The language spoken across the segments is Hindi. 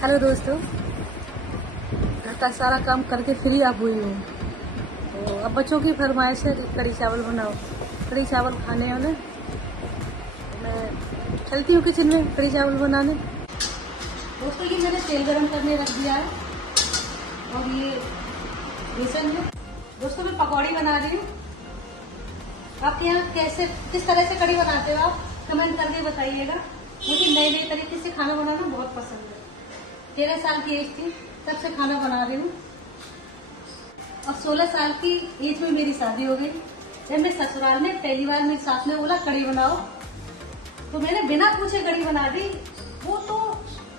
हेलो दोस्तों, घर का सारा काम करके फ्री अब हुई हूँ। तो अब बच्चों की फरमाइश है कि कढ़ी चावल बनाओ। कढ़ी चावल खाने हैं उन्हें। तो मैं चलती हूँ किचन में कढ़ी चावल बनाने। दोस्तों ये मैंने तेल गरम करने रख दिया है और ये बेसन है। दोस्तों मैं पकौड़ी बना रही हूँ। आपके यहाँ किस तरह से कढ़ी बनाते हो आप कमेंट करके बताइएगा। मुझे नए नए तरीके से खाना बनाना बहुत पसंद है। 13 साल की एज थी तब से खाना बना रही हूँ और 16 साल की एज में मेरी शादी हो गई। जब मैं ससुराल में पहली बार मेरी सास ने बोला कढ़ी बनाओ, तो मैंने बिना पूछे कढ़ी बना दी। वो तो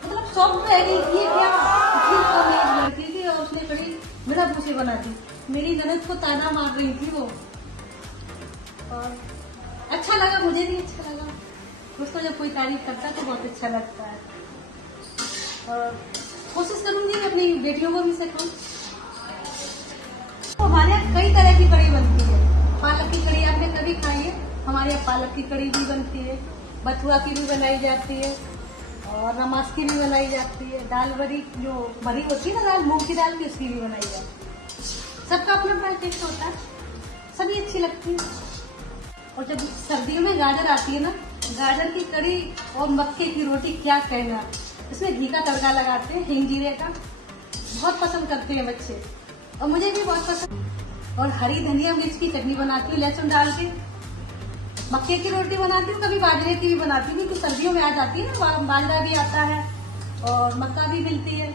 मतलब शौक रह गई कि ये क्या, इतनी कम एज लड़की थी और उसने कढ़ी बिना पूछे बना दी। मेरी ननद को ताना मार रही थी वो। और अच्छा लगा, मुझे भी अच्छा लगा। दोस्तों जब कोई तारीफ करता है तो बहुत अच्छा लगता है। और कोशिश करूंगी अपनी बेटियों को भी सिखाऊं। तो हमारे यहाँ कई तरह की कढ़ी बनती है। पालक की कढ़ी आपने कभी खाई है? हमारे यहाँ पालक की कढ़ी भी बनती है, बथुआ की भी बनाई जाती है और नमाज की भी बनाई जाती है। दाल बड़ी जो बड़ी होती है ना, दाल मूंग की दाल की, उसकी भी बनाई जाती है। सबका अपना अपना टेस्ट होता है, सभी अच्छी लगती है। और जब सर्दियों में गाजर आती है ना, गाजर की कढ़ी और मक्के की रोटी, क्या कहना। इसमें घी का तड़का लगाते हैं, हिंग जीरे का, बहुत पसंद करते हैं बच्चे और मुझे भी बहुत पसंद। और हरी धनिया मिर्च की चटनी बनाती हूँ लहसुन डाल के। मक्के की रोटी बनाती हूँ, कभी बाजरे की भी बनाती हूँ क्योंकि सर्दियों में आ जाती है ना, बाजरा भी आता है और मक्का भी मिलती है।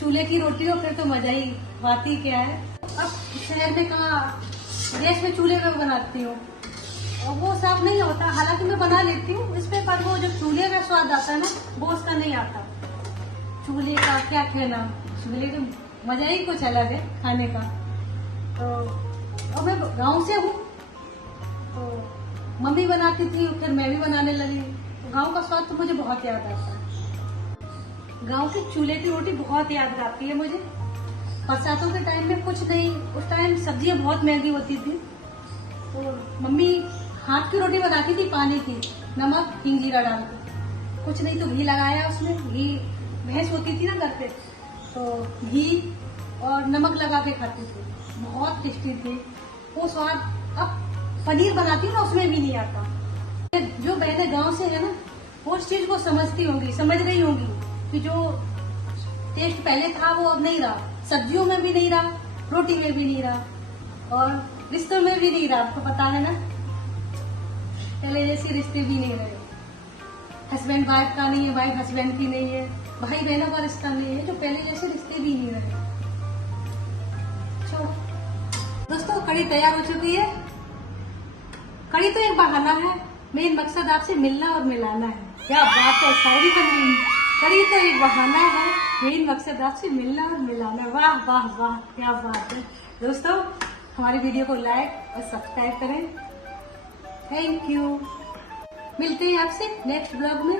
चूल्हे की रोटी हो फिर तो मजा ही बात ही क्या है। अब शहर में कहाँ गैस में चूल्हे में बनाती हूँ और वो साफ नहीं होता। हालांकि मैं बना लेती हूँ इस पे, पर वो जो चूल्हे का स्वाद आता है ना, वो उसका नहीं आता। चूल्हे का क्या कहना, चूल्हे का मजा ही कुछ अलग है खाने का। तो और मैं गांव से हूँ, तो मम्मी बनाती थी फिर मैं भी बनाने लगी। तो गांव का स्वाद तो मुझे बहुत याद आता है। गांव की चूल्हे की रोटी बहुत याद आती है मुझे। बरसातों के टाइम में कुछ नहीं, उस टाइम सब्जियां बहुत महंगी होती थी, तो मम्मी हाथ की रोटी बनाती थी, पानी की, नमक हिंग जीरा डाल के। कुछ नहीं तो घी लगाया उसमें, घी भैंस होती थी ना घर पे, तो घी और नमक लगा के खाती थी, बहुत टेस्टी थी वो स्वाद। अब पनीर बनाती हूँ ना, उसमें भी नहीं आता। जो बहनें गांव से है ना, वो उस चीज को समझती होंगी, समझ रही होंगी कि जो टेस्ट पहले था वो अब नहीं रहा। सब्जियों में भी नहीं रहा, रोटी में भी नहीं रहा और रिश्तों में भी नहीं रहा। आपको पता है ना, पहले जैसे रिश्ते भी नहीं रहे। हस्बैंड वाइफ का नहीं है, वाइफ हस्बैंड की नहीं है, भाई बहनों का रिश्ता नहीं है, जो पहले जैसे रिश्ते भी नहीं रहे। छोड़ दोस्तों, कढ़ी तैयार हो चुकी है। कढ़ी तो एक बहाना है, मेन मकसद आपसे मिलना और मिलाना है। क्या बात है, शायरी बन गई। कढ़ी तो एक बहाना है, मेन मकसद आपसे मिलना और मिलाना। वाह वाह वाह, क्या बात है। दोस्तों हमारी वीडियो को लाइक और सब्सक्राइब करें। Thank you. मिलते हैं आपसे नेक्स्ट ब्लॉग में।